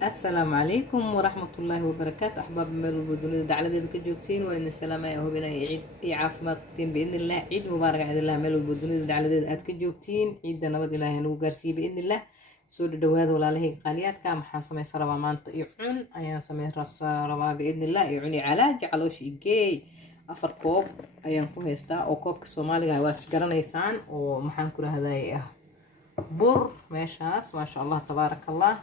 السلام عليكم ورحمة الله وبركاته أحباب مال البدون دعلة كجوكتين وإن السلام يا هو بنا يعيد عافمتين بإذن الله عيد مبارك عيد الله مال البدون دعلة كجوكتين عيد نبض الله هنو قرسي بإذن الله سود دواد ولا له قاليات كام حاسمي فرما مانت يعون أيام سمي رص رما بإذن الله يعوني على جعلوش إيجي أفر كوب أيام كوهستا أو كوب كسومالي غاوات قرن إيسان ومحان كل هذا بر ماشاس ما شاء الله تبارك الله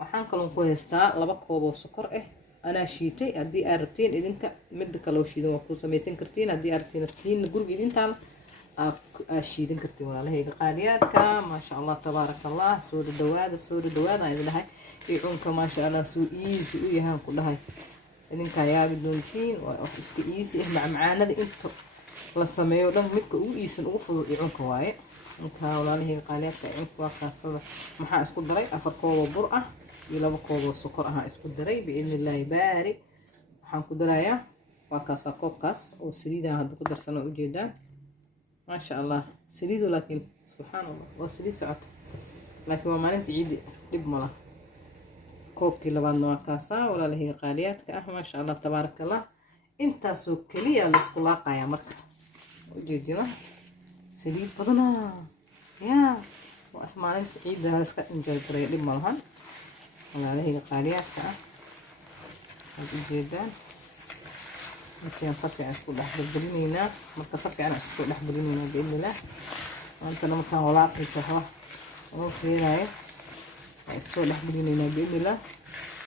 waxaan kaloo ku haystaa 2 koob oo sokor ah ana shiitay hadii aad rabtiin idinka mid kale oo shiidan waa ku sameeysan kartiin hadii aad rabtiin guriga idintaan aad shiidan kartiin walaalahayga qaaliyaadka ma sha Allah tabarakallah soo dhawaada idin lahay iiunka ma sha Allah soo easy u yahan ku dhahay idinka yaabi doontiin waa iska easy macmaanada inta la sameeyo dhan midka ugu iisan ugu fudud iiunka waaye inta walaalahayga qaaliyaadka iiunka waa kaasada maxaa isku daray 4 koob oo bur ah لaba koob oo sokor ah isku daray biidin Ilaahay baari waxaan ku darayaa waa kaas koobkaas oo saliida hadda ku darsano u jeedaan ma sha Allah saliidu laakiin subhanallah waa saliid socod laakiin waa maalintii ciid dib mala koobkii labaadna waa kaas walaalahayga qaaliyaadka ah ma sha Allah tabarakallah intaas oo kaliya la isku laaqaya marka u jeedina saliid badana yaa waa maalintii ciid iska enjoy garay dib malahan walaalahayga qaaliyaadka ah hadii jeedaan markaan safiican isku dhaxgalinaynaa marka safiican isku dhaxgalinaynaa biidnillah maanta markaan walaaqaysa oo fiiraayo isoo dhaxgalinaynaa biidnillah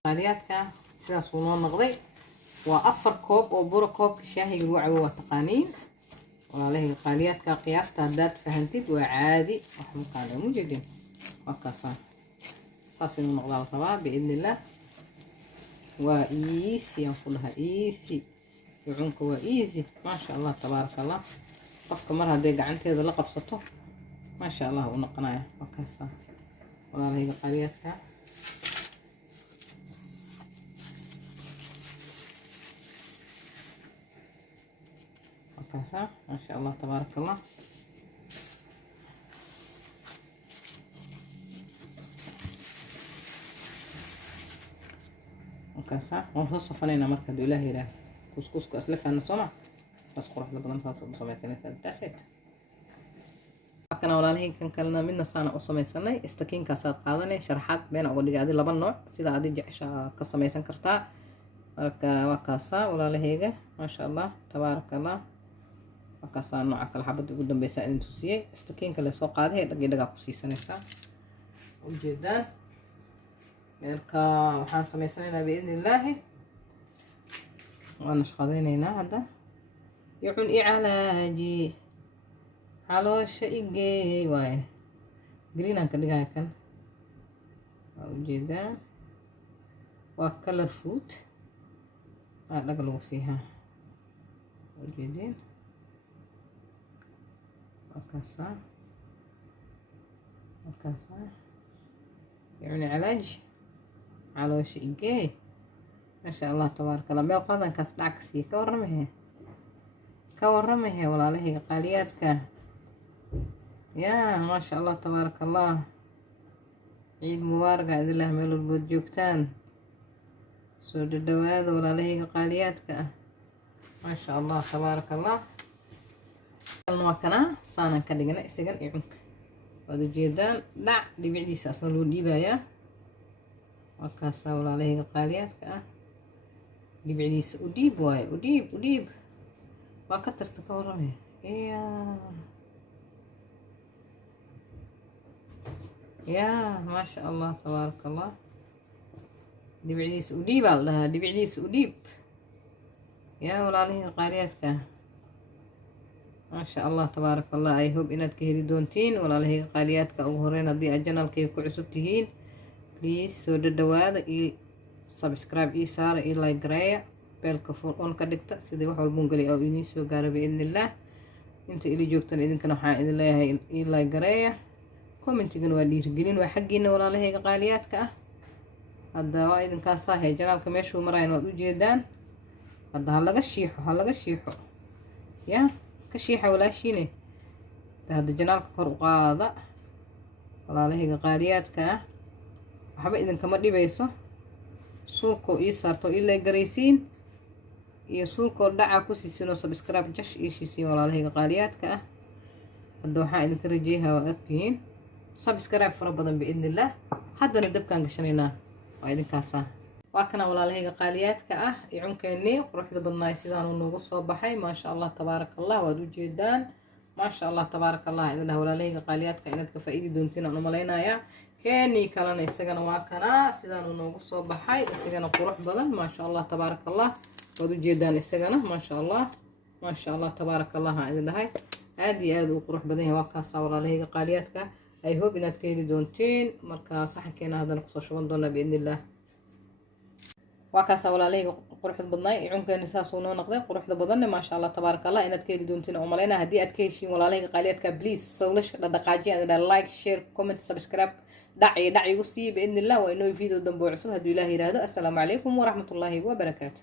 qaaliyaadka sidaas uu noo noqday waa 4 koob oo bur koobka shaahiga lagu cabo waa taqaaniin walaalahayga qaaliyaadka qiyaasta hadaad fahantid waa caadi wax ma qaado mujeedin waa kaasaan صاصين ونقضاء الرباء بإذن الله وإيسي ينقلها إيسي يعونك وإيسي ما شاء الله تبارك الله قفك مرة ديقة عنتي هذا لقب سطو ما شاء الله ونقنايا وكاسا ولا هي قالياتها وكاسا ما شاء الله تبارك الله وكاسا وصفنينا مركز إلهي له كسكس أسلفها النصومة بس قرح لبنان صاص بصمي سنة تاسيت كنا ولا هيك كان منا صانع أصمي سنة استكين كاسات قاضني شرحات بين أول جادي لبن نوع سيدا عادي جعشة قصمي سن كرتا وكاسا ولا هيك ما شاء الله تبارك الله وكاسا نوع كل حبة قدام بيسا انتوسية استكين كله سوق هذه لقي دقا قصي سنة وجدا marka waxaan sameysanaynaa biidin Ilaahi waana shaqadeynaynaa hadda yuun ilaaji caloosha igey waaye greenan ka dhigay kan waa ujeedaa waa color food dhaga lagu siihaa ujeedeen wakaasa yuun ilaaji علوش إيجي ما شاء الله تبارك الله ما قادن كاس دعكسي كورمه ولا له قالياتك يا ما شاء الله تبارك الله عيد مبارك عيد الله ميلو البوجوكتان سود الدواد ولا له قالياتك ما شاء الله تبارك الله الموكنا صانا كدغنا اسغن ايعنك ودو جيدان دع دي بعديس اصلا لو ديبايا وكاسا ولا له قالياتك دي بعديس وديب واي وديب وكتر تكورمه يا ما شاء الله تبارك الله دي بعديس وديب الله دي بعديس وديب يا ولا له قالياتك ما شاء الله تبارك الله اي هوب اناد كهري دونتين ولا له قالياتك او هورين دي اجنالكي ku cusubtihiin please soo dhawaada i subscribe i saar i like gareeya beelka fur on ka dhigta sidii wax walba gali oo inii soo gaaro biidnillah inta ili joogtan idinkana waxaan idin leeyahay i like gareeya commentigan waa dhiirigelin waa xaqiina walaalahayga qaaliyaadka ah hadda waa idinkaas saahay janaalka meeshuu marayna waad u jeedaan hadda ha laga shiixo ya ka shiixa walaashiine هذا جنالك كور قاضة والله هي قاريات كا وحبا إذن كمر دي بيسو suulkoo ii saarto ilaa garaysiin iyo suulkoo dhacaa ku siisinoo subscribe jash ii shiisiin walaalahayga qaaliyaadka ah. hadda waxaan idinka rajeeyahaa waa agtihiin subscribe fara badan biidnillaah. haddana dabkaan gashanaynaa waa idinkaasaa. waa kana walaalahayga qaaliyaadka ah icunkeenii quruxda badnaay sidaanuu noogu soo baxay maasha allah tabaaraka allah. waad u jeedaan maasha allah tabaaraka allah. idin dhaha walaalahayga qaaliyaadka inaad ka faa'iidi doontiin aan u malaynayaa. keenii kalena isagana waa kanaa sidaanuu noogu soo baxay isagana qurux badan maasha allah tabaaraka allah. waad u jeedaan isagana maasha allah tabaaraka allah aan idin dhahay. aad iyo aad uu qurux badan yahay. waa kaasaa walaalahayga qaaliyaadka. I hope inaad ka heli doontiin. marka saxankeena haddana kusoo shuban doonaa biidnillaah. waa kaasaa walaalahayga quruxda badnaay icunkeena saasuu noo noqday quruxda badanne maasha allah tabaaraka allah. inaad ka heli doontiin oo malaynaa. haddii aad ka heshiin walaalahayga qaaliyaadka please sawlasha dhaqaajiya aan idhaa like share comment subscribe dhac iyo dhac igu siiya biidnillaah. waa inoo video dambe oo cusub hadduu ilaah yiraahdo. assalaamu calaykum waraxmatullaahi wabarakaatu.